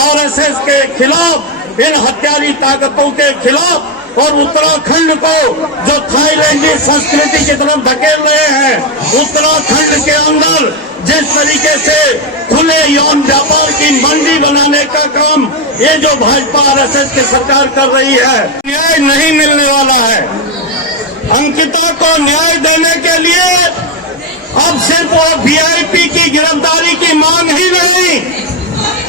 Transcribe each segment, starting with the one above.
RSS के खिलाफ, इन हत्यारी ताकतों के खिलाफ, और उत्तराखंड को जो थाईलैंडी संस्कृति की तरफ धकेल रहे हैं, उत्तराखंड के अंदर जिस तरीके से खुले यौन व्यापार की मंडी बनाने का काम ये जो भाजपा आरएसएस की सरकार कर रही है, न्याय नहीं मिलने वाला है। अंकिता को न्याय देने के लिए अब सिर्फ वीआईपी की गिरफ्तारी की मांग ही नहीं,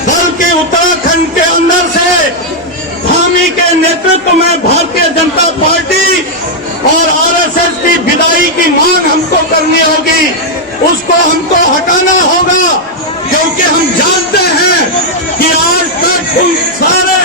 बल्कि उत्तराखंड के अंदर से धामी के नेतृत्व में भारतीय जनता पार्टी और आरएसएस की विदाई की मांग हमको करनी होगी। उसको हमको हटाना होगा, क्योंकि हम जानते हैं कि आज तक उन सारे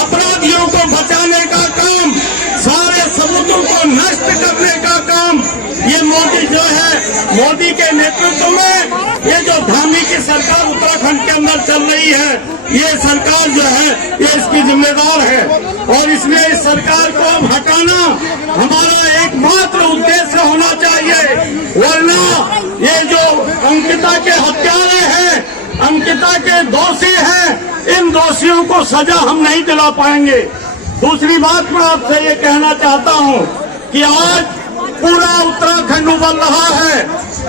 अपराधियों को बचाने का काम, सारे सबूतों को नष्ट करने का काम ये मोदी जो है, मोदी के नेतृत्व में ये जो धामी की सरकार उत्तराखंड के अंदर चल रही है, ये सरकार जो है ये इसकी जिम्मेदार है। और इसलिए इस सरकार को अब हटाना हमारा एकमात्र उद्देश्य होना चाहिए, वरना ये जो अंकिता के हत्यारे हैं, अंकिता के दोषी हैं, इन दोषियों को सजा हम नहीं दिला पाएंगे। दूसरी बात मैं आपसे ये कहना चाहता हूँ कि आज पूरा उत्तराखंड उबल रहा है,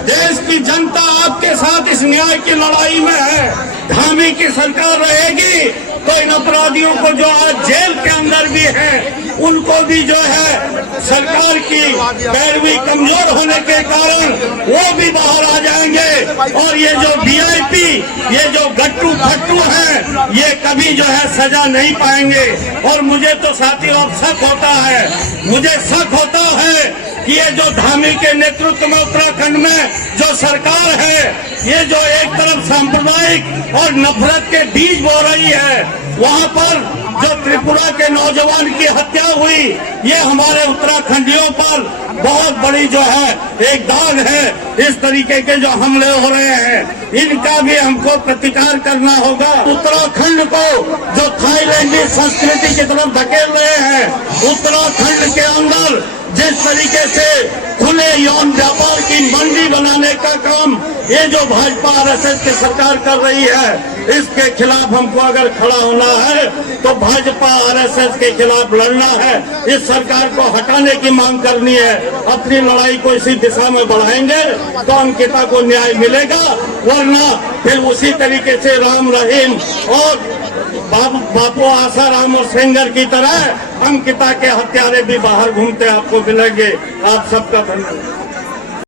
देश की जनता आपके साथ इस न्याय की लड़ाई में है। धामी की सरकार रहेगी तो इन अपराधियों को जो आज जेल के अंदर भी हैं, उनको भी जो है सरकार की पैरवी कमजोर होने के कारण वो भी बाहर आ जाएंगे। और ये जो वीआईपी, ये जो गट्टू फट्टू हैं, ये कभी जो है सजा नहीं पाएंगे। और मुझे तो साथियों अब शक होता है, मुझे शक होता है कि ये जो धामी के नेतृत्व में उत्तराखंड में जो सरकार है, ये जो एक तरफ सांप्रदायिक और नफरत के बीज बो रही है, वहाँ पर जो त्रिपुरा के नौजवान की हत्या हुई, ये हमारे उत्तराखंडियों पर बहुत बड़ी जो है एक दाग है। इस तरीके के जो हमले हो रहे हैं, इनका भी हमको प्रतिकार करना होगा। उत्तराखंड को जो थाईलैंडी संस्कृति की तरफ धकेल रहे हैं, उत्तराखंड के अंदर जिस तरीके से खुले यौन व्यापार की मंडी बनाने का काम ये जो भाजपा आरएसएस की सरकार कर रही है, इसके खिलाफ हमको अगर खड़ा होना है तो भाजपा आरएसएस के खिलाफ लड़ना है, इस सरकार को हटाने की मांग करनी है। अपनी लड़ाई को इसी दिशा में बढ़ाएंगे तो अंकिता को न्याय मिलेगा, वरना फिर उसी तरीके से राम रहीम और बापू आसाराम और सेंगर की तरह अंकिता के हत्यारे भी बाहर घूमते आपको मिलेंगे। आप सबका धन्यवाद।